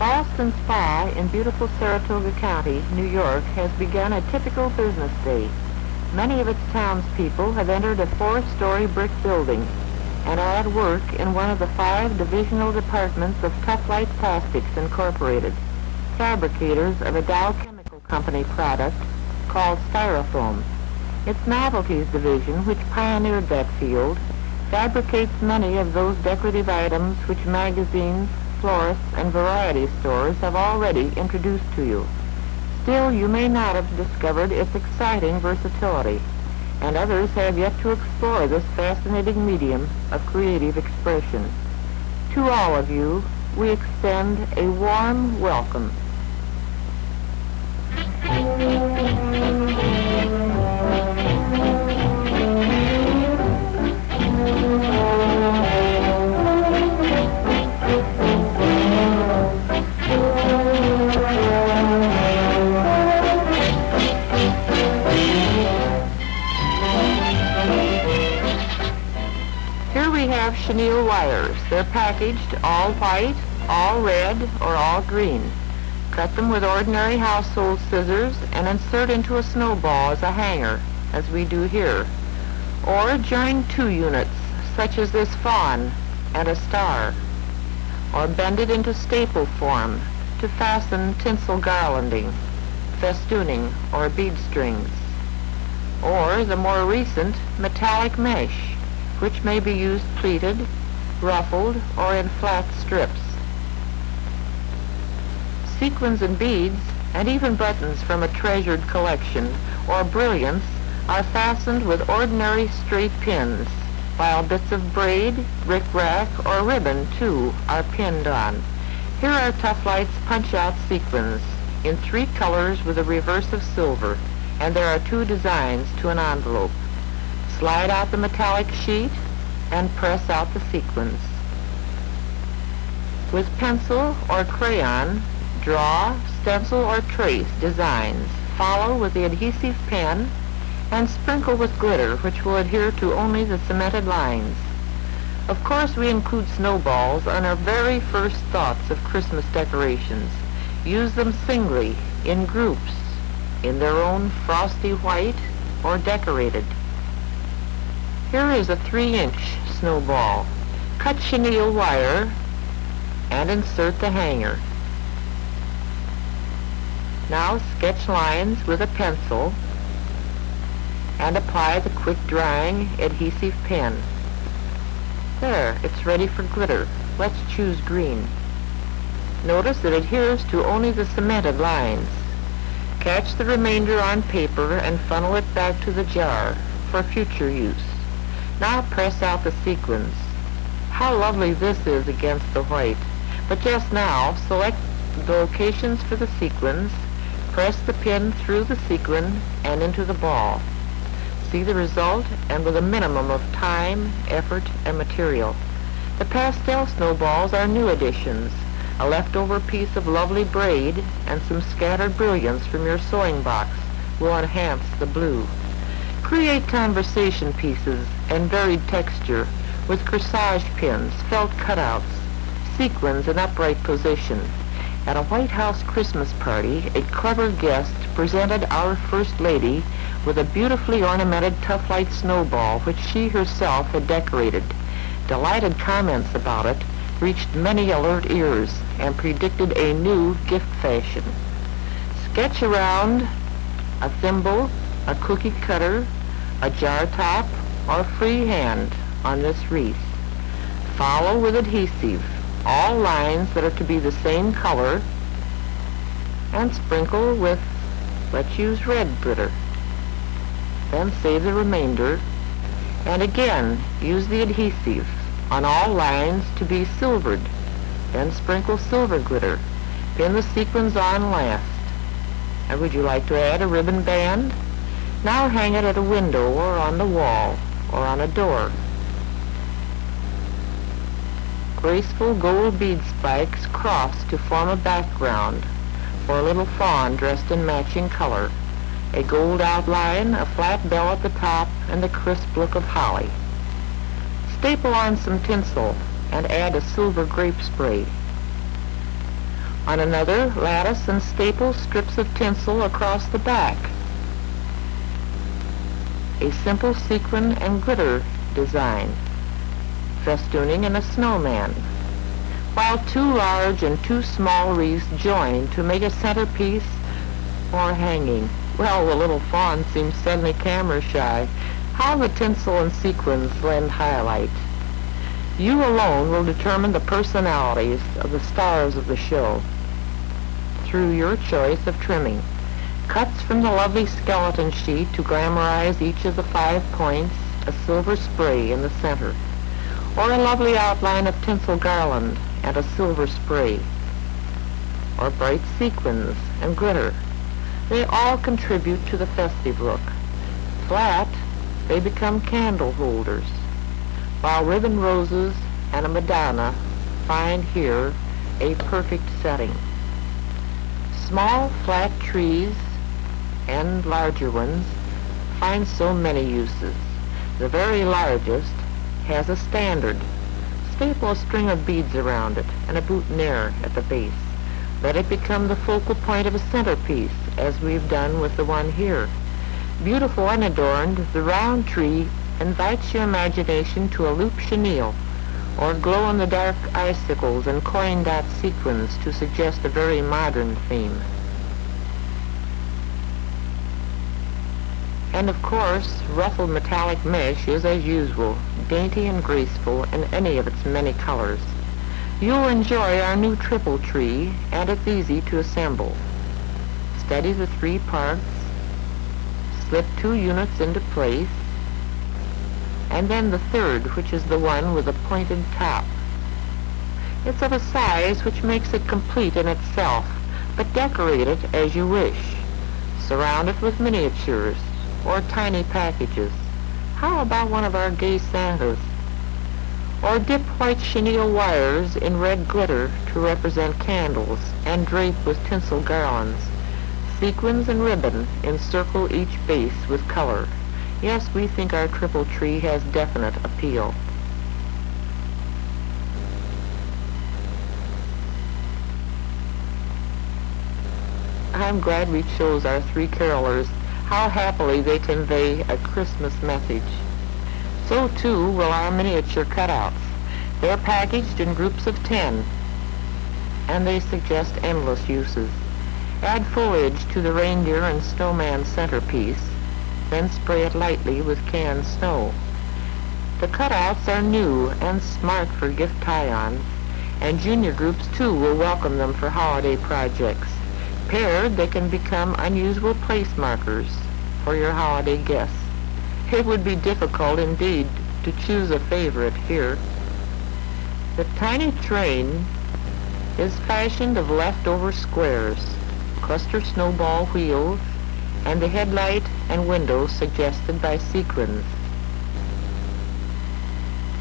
Ballston Spa in beautiful Saratoga County, New York, has begun a typical business day. Many of its townspeople have entered a 4-story brick building and are at work in one of the 5 divisional departments of Tufflite Plastics Incorporated, fabricators of a Dow Chemical Company product called Styrofoam. Its Novelties division, which pioneered that field, fabricates many of those decorative items which magazines, florists, and variety stores have already introduced to you. Still, you may not have discovered its exciting versatility, and others have yet to explore this fascinating medium of creative expression. To all of you, we extend a warm welcome. Here we have chenille wires. They're packaged all white, all red, or all green. Cut them with ordinary household scissors and insert into a snowball as a hanger, as we do here. Or join 2 units, such as this fawn and a star. Or bend it into staple form to fasten tinsel garlanding, festooning, or bead strings. Or the more recent metallic mesh, which may be used pleated, ruffled, or in flat strips. Sequins and beads, and even buttons from a treasured collection, or brilliants, are fastened with ordinary straight pins, while bits of braid, bric-a-brac, or ribbon, too, are pinned on. Here are Tufflite's punch-out sequins, in 3 colors with a reverse of silver, and there are 2 designs to an envelope. Slide out the metallic sheet and press out the sequins. With pencil or crayon, draw, stencil, or trace designs. Follow with the adhesive pen and sprinkle with glitter, which will adhere to only the cemented lines. Of course, we include snowballs on our very first thoughts of Christmas decorations. Use them singly, in groups, in their own frosty white, or decorated. Here is a 3-inch snowball. Cut chenille wire and insert the hanger. Now sketch lines with a pencil and apply the quick-drying adhesive pen. There, it's ready for glitter. Let's choose green. Notice it adheres to only the cemented lines. Catch the remainder on paper and funnel it back to the jar for future use. Now press out the sequins. How lovely this is against the white. But just now, select the locations for the sequins, press the pin through the sequin and into the ball. See the result, and with a minimum of time, effort, and material. The pastel snowballs are new additions. A leftover piece of lovely braid and some scattered brilliants from your sewing box will enhance the blue. Create conversation pieces and varied texture with corsage pins, felt cutouts, sequins in upright position. At a White House Christmas party, a clever guest presented our First Lady with a beautifully ornamented Tufflite snowball which she herself had decorated. Delighted comments about it reached many alert ears and predicted a new gift fashion. Sketch around a thimble, a cookie cutter, a jar top, or freehand on this wreath. Follow with adhesive all lines that are to be the same color, and sprinkle with, let's use red glitter. Then save the remainder, and again use the adhesive on all lines to be silvered. Then sprinkle silver glitter. Pin the sequins on last. And would you like to add a ribbon band? Now hang it at a window or on the wall or on a door. Graceful gold bead spikes cross to form a background for a little fawn dressed in matching color. A gold outline, a flat bell at the top, and the crisp look of holly. Staple on some tinsel and add a silver grape spray. On another, lattice and staple strips of tinsel across the back. A simple sequin and glitter design, festooning in a snowman, while 2 large and 2 small wreaths join to make a centerpiece or hanging. Well, the little fawn seems suddenly camera shy. How the tinsel and sequins lend highlight. You alone will determine the personalities of the stars of the show through your choice of trimming. Cuts from the lovely skeleton sheet to glamorize each of the 5 points, a silver spray in the center, or a lovely outline of tinsel garland and a silver spray, or bright sequins and glitter. They all contribute to the festive look. Flat, they become candle holders, while ribbon roses and a Madonna find here a perfect setting. Small flat trees and larger ones find so many uses. The very largest has a standard. Staple a string of beads around it and a boutonniere at the base. Let it become the focal point of a centerpiece, as we've done with the one here. Beautiful and adorned, the round tree invites your imagination to a loop chenille, or glow-in-the-dark icicles and coin dot sequins to suggest a very modern theme. And of course, ruffled metallic mesh is, as usual, dainty and graceful in any of its many colors. You'll enjoy our new triple tree, and it's easy to assemble. Study the 3 parts, slip 2 units into place, and then the 3rd, which is the one with a pointed top. It's of a size which makes it complete in itself, but decorate it as you wish. Surround it with miniatures or tiny packages. How about one of our gay Santas? Or dip white chenille wires in red glitter to represent candles and drape with tinsel garlands. Sequins and ribbon encircle each base with color. Yes, we think our triple tree has definite appeal. I'm glad we chose our 3 carolers. How happily they convey a Christmas message. So too will our miniature cutouts. They're packaged in groups of 10, and they suggest endless uses. Add foliage to the reindeer and snowman centerpiece, then spray it lightly with canned snow. The cutouts are new and smart for gift tie-ons, and junior groups too will welcome them for holiday projects. Paired, they can become unusual place markers for your holiday guests. It would be difficult indeed to choose a favorite here. The tiny train is fashioned of leftover squares, cluster snowball wheels, and the headlight and windows suggested by sequins,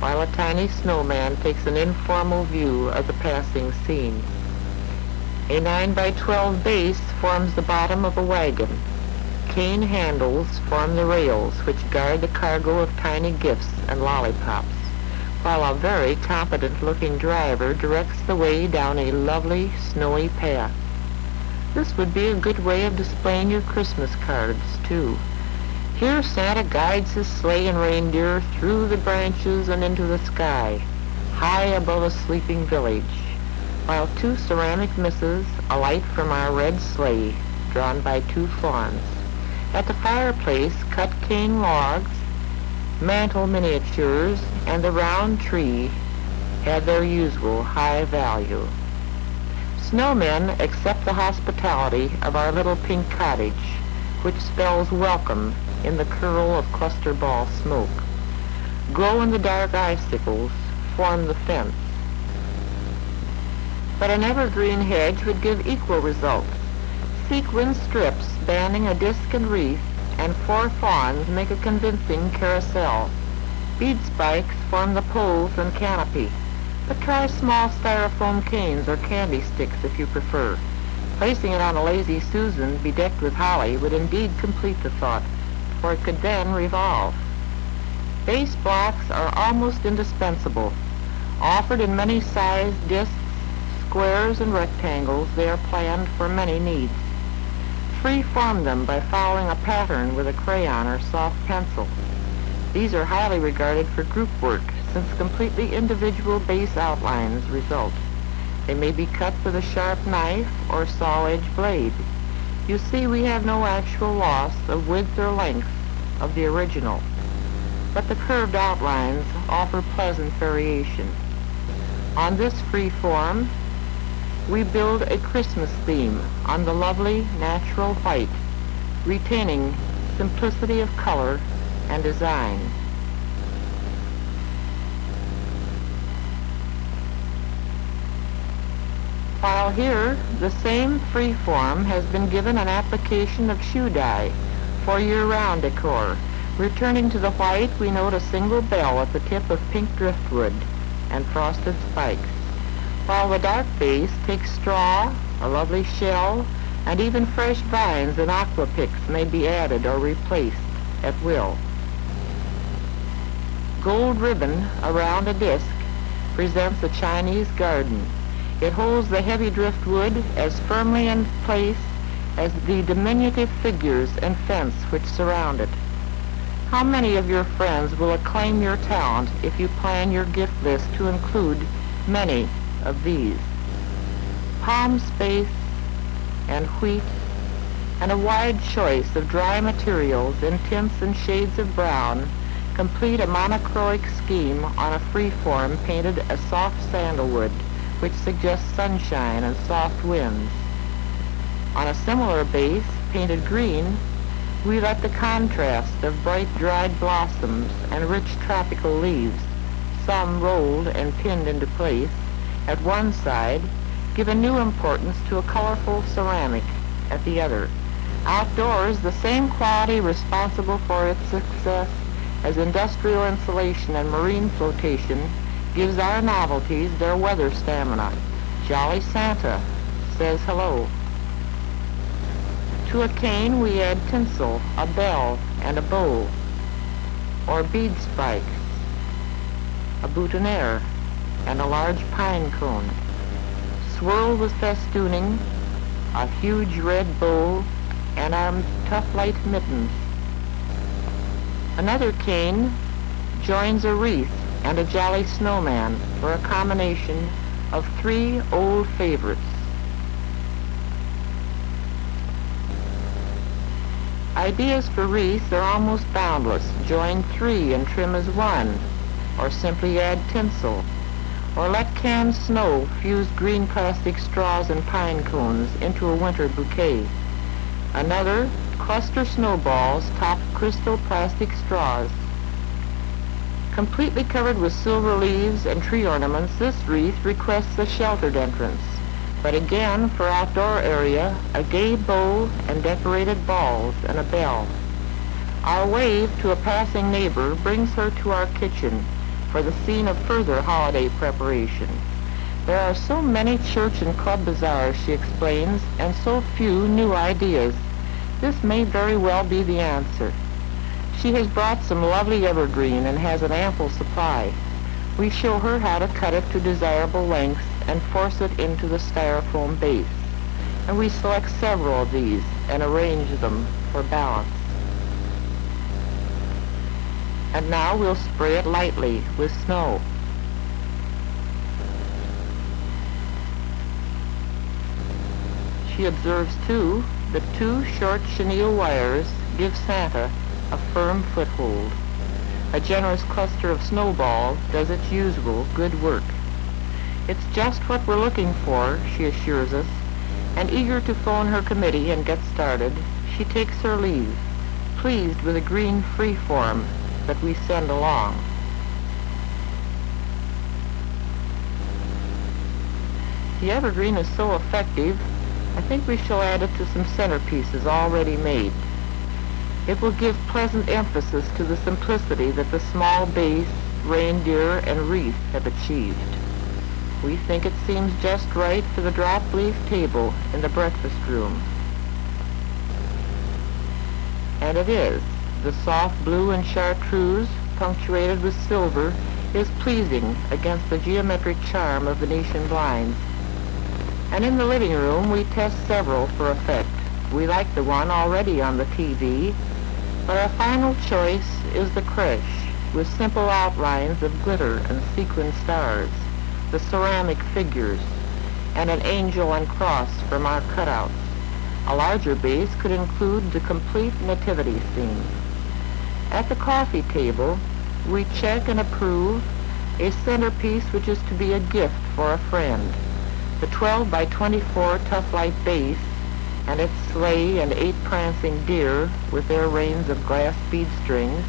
while a tiny snowman takes an informal view of the passing scene. A 9 by 12 base forms the bottom of a wagon. Cane handles form the rails which guard the cargo of tiny gifts and lollipops, while a very competent-looking driver directs the way down a lovely, snowy path. This would be a good way of displaying your Christmas cards, too. Here Santa guides his sleigh and reindeer through the branches and into the sky, high above a sleeping village, while 2 ceramic misses alight from our red sleigh, drawn by 2 fawns. At the fireplace, cut cane logs, mantle miniatures, and the round tree had their usual high value. Snowmen accept the hospitality of our little pink cottage, which spells welcome in the curl of cluster ball smoke. Glow-in-the-dark icicles form the fence. But an evergreen hedge would give equal result. Sequin strips spanning a disc and wreath and 4 fawns make a convincing carousel. Bead spikes form the poles and canopy, but try small styrofoam canes or candy sticks if you prefer. Placing it on a lazy Susan bedecked with holly would indeed complete the thought, for it could then revolve. Base blocks are almost indispensable, offered in many sized discs, squares and rectangles, they are planned for many needs. Free-form them by following a pattern with a crayon or soft pencil. These are highly regarded for group work, since completely individual base outlines result. They may be cut with a sharp knife or saw-edge blade. You see, we have no actual loss of width or length of the original, but the curved outlines offer pleasant variation. On this free form, we build a Christmas theme on the lovely natural white, retaining simplicity of color and design. While here, the same free form has been given an application of shoe dye for year-round decor. Returning to the white, we note a single bell at the tip of pink driftwood and frosted spikes, while the dark base takes straw, a lovely shell, and even fresh vines and aqua picks may be added or replaced at will. Gold ribbon around a disc presents a Chinese garden. It holds the heavy driftwood as firmly in place as the diminutive figures and fence which surround it. How many of your friends will acclaim your talent if you plan your gift list to include many of these? Palm space and wheat and a wide choice of dry materials in tints and shades of brown complete a monochroic scheme on a freeform painted a soft sandalwood, which suggests sunshine and soft winds. On a similar base, painted green, we let the contrast of bright dried blossoms and rich tropical leaves, some rolled and pinned into place, at one side, give a new importance to a colorful ceramic at the other. Outdoors, the same quality responsible for its success as industrial insulation and marine flotation gives our novelties their weather stamina. Jolly Santa says hello. To a cane we add tinsel, a bell, and a bow, or bead spikes, a boutonniere, and a large pine cone. Swirled with festooning, a huge red bow, and our Tufflite mittens. Another cane joins a wreath and a jolly snowman for a combination of three old favorites. Ideas for wreaths are almost boundless. Join three and trim as one, or simply add tinsel, or let canned snow fuse green plastic straws and pine cones into a winter bouquet. Another, cluster snowballs topped crystal plastic straws. Completely covered with silver leaves and tree ornaments, this wreath requests a sheltered entrance. But again, for outdoor area, a gay bow and decorated balls and a bell. Our wave to a passing neighbor brings her to our kitchen for the scene of further holiday preparation. There are so many church and club bazaars, she explains, and so few new ideas. This may very well be the answer. She has brought some lovely evergreen and has an ample supply. We show her how to cut it to desirable lengths and force it into the styrofoam base. And we select several of these and arrange them for balance. And now we'll spray it lightly with snow. She observes, too, that two short chenille wires give Santa a firm foothold. A generous cluster of snowballs does its usual good work. It's just what we're looking for, she assures us, and eager to phone her committee and get started, she takes her leave, pleased with the green freeform that we send along. The evergreen is so effective, I think we shall add it to some centerpieces already made. It will give pleasant emphasis to the simplicity that the small base, reindeer, and wreath have achieved. We think it seems just right for the drop leaf table in the breakfast room. And it is. The soft blue and chartreuse, punctuated with silver, is pleasing against the geometric charm of Venetian blinds. And in the living room, we test several for effect. We like the one already on the TV, but our final choice is the creche, with simple outlines of glitter and sequin stars, the ceramic figures, and an angel and cross from our cutouts. A larger base could include the complete nativity scene. At the coffee table, we check and approve a centerpiece which is to be a gift for a friend. The 12 by 24 Tufflite base and its sleigh and 8 prancing deer with their reins of glass bead strings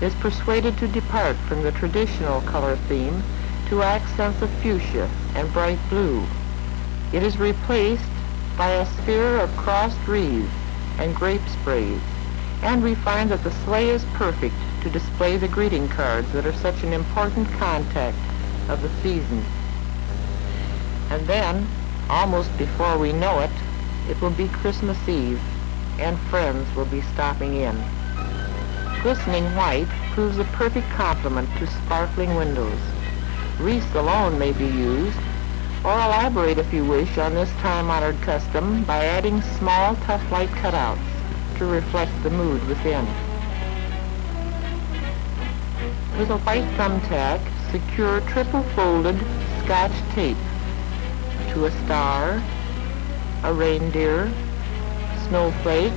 is persuaded to depart from the traditional color theme to accents of fuchsia and bright blue. It is replaced by a sphere of crossed wreaths and grape sprays, and we find that the sleigh is perfect to display the greeting cards that are such an important contact of the season. And then, almost before we know it, it will be Christmas Eve, and friends will be stopping in. Glistening white proves a perfect complement to sparkling windows. Wreaths alone may be used, or elaborate if you wish on this time-honored custom by adding small Tufflite cutouts to reflect the mood within. With a white thumbtack, secure triple-folded Scotch tape to a star, a reindeer, snowflake,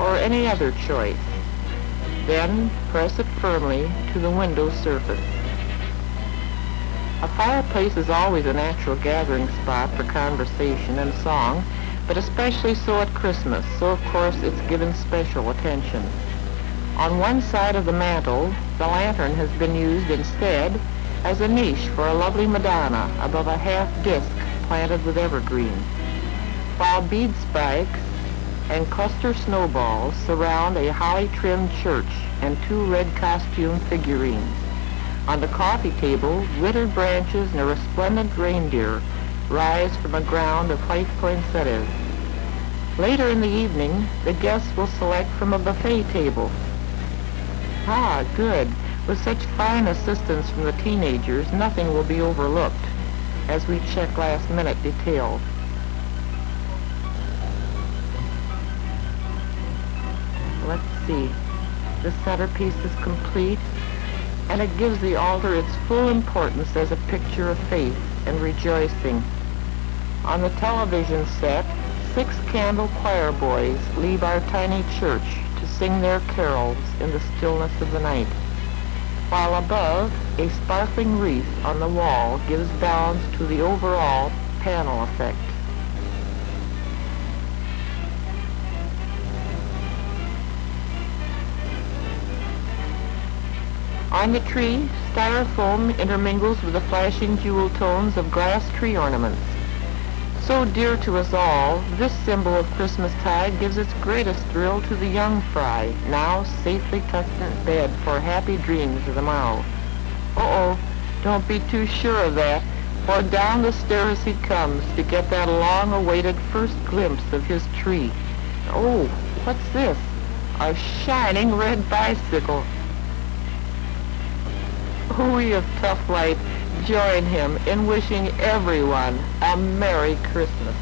or any other choice. Then press it firmly to the window surface. A fireplace is always a natural gathering spot for conversation and song, but especially so at Christmas, so of course it's given special attention. On one side of the mantel, the lantern has been used instead as a niche for a lovely Madonna above a half disc planted with evergreen, while bead spikes and cluster snowballs surround a holly-trimmed church and 2 red costume figurines. On the coffee table, glittered branches and a resplendent reindeer rise from a ground of white poinsettias. Later in the evening, the guests will select from a buffet table. Ah, good. With such fine assistance from the teenagers, nothing will be overlooked as we check last-minute details. Let's see. The centerpiece is complete, and it gives the altar its full importance as a picture of faith and rejoicing. On the television set, 6 candle choir boys leave our tiny church to sing their carols in the stillness of the night, while above, a sparkling wreath on the wall gives balance to the overall panel effect. On the tree, styrofoam intermingles with the flashing jewel tones of glass tree ornaments. So dear to us all, this symbol of Christmastide gives its greatest thrill to the young fry, now safely tucked in bed for happy dreams of the morrow. Uh-oh, don't be too sure of that, for down the stairs he comes to get that long-awaited first glimpse of his tree. Oh, what's this? A shining red bicycle. We of Tufflite join him in wishing everyone a Merry Christmas.